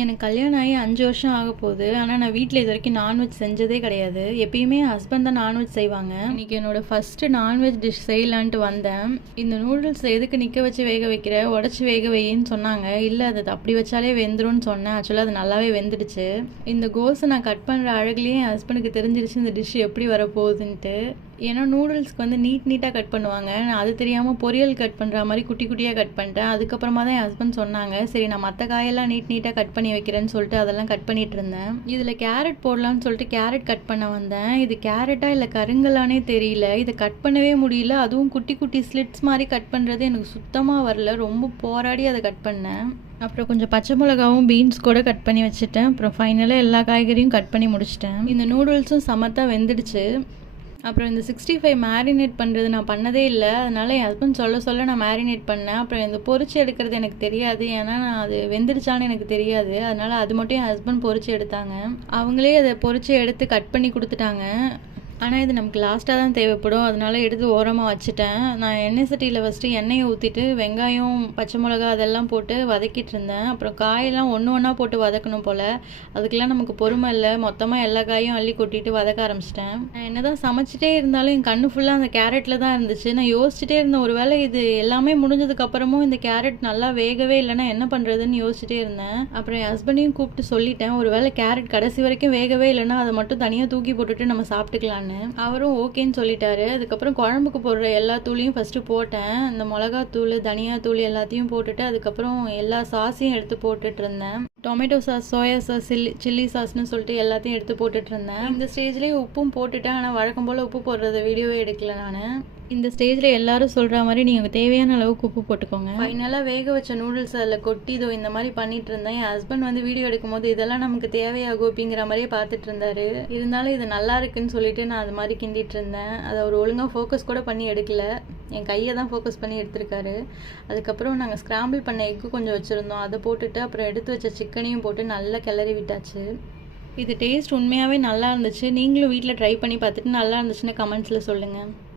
எனக்கு கல்யாணம் ஆகி 5 வருஷம் ஆக போகுது. ஆனால் நான் வீட்டில் இது வரைக்கும் நான்வெஜ் செஞ்சதே கிடையாது. எப்பயுமே என் ஹஸ்பண்ட் தான் நான்வெஜ் செய்வாங்க. இன்றைக்கி என்னோடய ஃபஸ்ட்டு நான்வெஜ் டிஷ் செய்யலான்ட்டு வந்தேன். இந்த நூடுல்ஸ் எதுக்கு நிற்க வச்சு வேக வைக்கிற, உடச்சி வேக வையின்னு சொன்னாங்க. இல்லை, அது அப்படி வச்சாலே வெந்துரும்னு சொன்னேன். ஆக்சுவலாக அது நல்லாவே வெந்துடுச்சு. இந்த கோஸை நான் கட் பண்ணுற அழகுலேயே என் ஹஸ்பண்டுக்கு தெரிஞ்சிருச்சு இந்த டிஷ் எப்படி வரப்போகுதுன்ட்டு. ஏன்னா நூடுல்ஸ்க்கு வந்து நீட்டாக கட் பண்ணுவாங்க. நான் அது தெரியாமல் பொரியல் கட் பண்ணுற மாதிரி குட்டி குட்டியாக கட் பண்ணிட்டேன். அதுக்கப்புறமா தான் என் ஹஸ்பண்ட் சொன்னாங்க, சரி நான் மற்ற காயெல்லாம் நீட்டாக கட் பண்ணி வைக்கிறேன்னு சொல்லிட்டு அதெல்லாம் கட் பண்ணிகிட்டு இருந்தேன். இதில் கேரட் போடலான்னு சொல்லிட்டு கேரட் கட் பண்ண வந்தேன். இது கேரட்டா இல்லை கருங்கலானே தெரியல. இதை கட் பண்ணவே முடியல. அதுவும் குட்டி குட்டி ஸ்லிட்ஸ் மாதிரி கட் பண்ணுறது எனக்கு சுத்தமாக வரல. ரொம்ப போராடி அதை கட் பண்ணேன். அப்புறம் கொஞ்சம் பச்சை மிளகாவும் பீன்ஸ் கூட கட் பண்ணி வச்சுட்டேன். அப்புறம் ஃபைனலாக எல்லா காய்கறியும் கட் பண்ணி முடிச்சிட்டேன். இந்த நூடுல்ஸும் சமத்தாக வெந்துடுச்சு. அப்புறம் இந்த 65 மேரினேட் பண்ணுறது நான் பண்ணதே இல்லை. அதனால் என் ஹஸ்பண்ட் சொல்ல நான் மேரினேட் பண்ணேன். அப்புறம் இந்த பொரிச்சு எடுக்கிறது எனக்கு தெரியாது. ஏன்னா நான் அது வெந்துடுச்சான்னு எனக்கு தெரியாது. அதனால் அது மட்டும் என் ஹஸ்பண்ட் பொரிச்சு எடுத்தாங்க. அவங்களே அதை பொரிச்சு எடுத்து கட் பண்ணி கொடுத்துட்டாங்க. ஆனால் இது நமக்கு லாஸ்ட்டாக தான் தேவைப்படும். அதனால் எடுத்து ஓரமாக வச்சுட்டேன். நான் எண்ணெய் சட்டியில் ஃபஸ்ட்டு எண்ணெயை ஊற்றிட்டு வெங்காயம் பச்சை மிளகா அதெல்லாம் போட்டு வதக்கிட்டு இருந்தேன். அப்புறம் காயெல்லாம் ஒன்று ஒன்றா போட்டு வதக்கணும் போல். அதுக்கெல்லாம் நமக்கு பொறுமை இல்லை. மொத்தமாக எல்லா காயும் அள்ளி கொட்டிட்டு வதக்க ஆரம்பிச்சிட்டேன். நான் என்ன தான் சமைச்சிட்டே இருந்தாலும் என் கண்ணு ஃபுல்லாக அந்த கேரட்டில் தான் இருந்துச்சு. நான் யோசிச்சுட்டே இருந்தேன், ஒரு வேளை இது எல்லாமே முடிஞ்சதுக்கப்புறமும் இந்த கேரட் நல்லா வேகவே இல்லைன்னா என்ன பண்ணுறதுன்னு யோசிச்சுட்டே இருந்தேன். அப்புறம் என் ஹஸ்பண்டையும் கூப்பிட்டு சொல்லிட்டேன், ஒரு வேளை கேரட் கடைசி வரைக்கும் வேகவே இல்லைன்னா அதை மட்டும் தனியாக தூக்கி போட்டுட்டு நம்ம சாப்பிட்டுக்கலாம். அவரும் ஓகேன்னு சொல்லிட்டாரு. அதுக்கப்புறம் குழம்புக்கு போடுற எல்லா தூளையும் ஃபஸ்ட்டு போட்டேன். இந்த மிளகாத்தூள் தனியாத்தூள் எல்லாத்தையும் போட்டுட்டு அதுக்கப்புறம் எல்லா சாஸையும் எடுத்து போட்டுட்டு இருந்தேன். Tomato sauce, soya sauce, chilli சாஸ்ன்னு சொல்லிட்டு எல்லாத்தையும் எடுத்து போட்டுட்டு இருந்தேன். இந்த ஸ்டேஜ்லேயே உப்பும் போட்டுட்டேன். ஆனால் வழக்கம் போல் உப்பு போடுறத வீடியோவே எடுக்கல நான். இந்த ஸ்டேஜில் எல்லாரும் சொல்கிற மாதிரி நீங்கள் தேவையான அளவுக்கு உப்பு போட்டுக்கோங்க. ஃபைனலாக வேக வச்ச நூடுல்ஸ் அதில் கொட்டிதோ இந்த மாதிரி பண்ணிட்டு இருந்தேன். என் ஹஸ்பண்ட் வந்து வீடியோ எடுக்கும்போது இதெல்லாம் நமக்கு தேவையாகும் அப்படிங்கிற மாதிரியே பார்த்துட்டு இருந்தாரு. இருந்தாலும் இது நல்லா இருக்குன்னு சொல்லிட்டு நான் அது மாதிரி கிண்டிட்டு இருந்தேன். அதை அவர் ஒழுங்காக ஃபோக்கஸ் கூட பண்ணி எடுக்கல. என் கையை தான் ஃபோக்கஸ் பண்ணி எடுத்திருக்காரு. அதுக்கப்புறம் நாங்கள் ஸ்க்ராம்பிள் பண்ண எக்கு கொஞ்சம் வச்சுருந்தோம். அதை போட்டுட்டு அப்புறம் எடுத்து வச்ச சிக்கனையும் போட்டு நல்லா கிளறி விட்டாச்சு. இது டேஸ்ட் உண்மையாகவே நல்லா இருந்துச்சு. நீங்களும் வீட்டில் ட்ரை பண்ணி பார்த்துட்டு நல்லா இருந்துச்சுன்னு கமெண்ட்ஸில் சொல்லுங்கள்.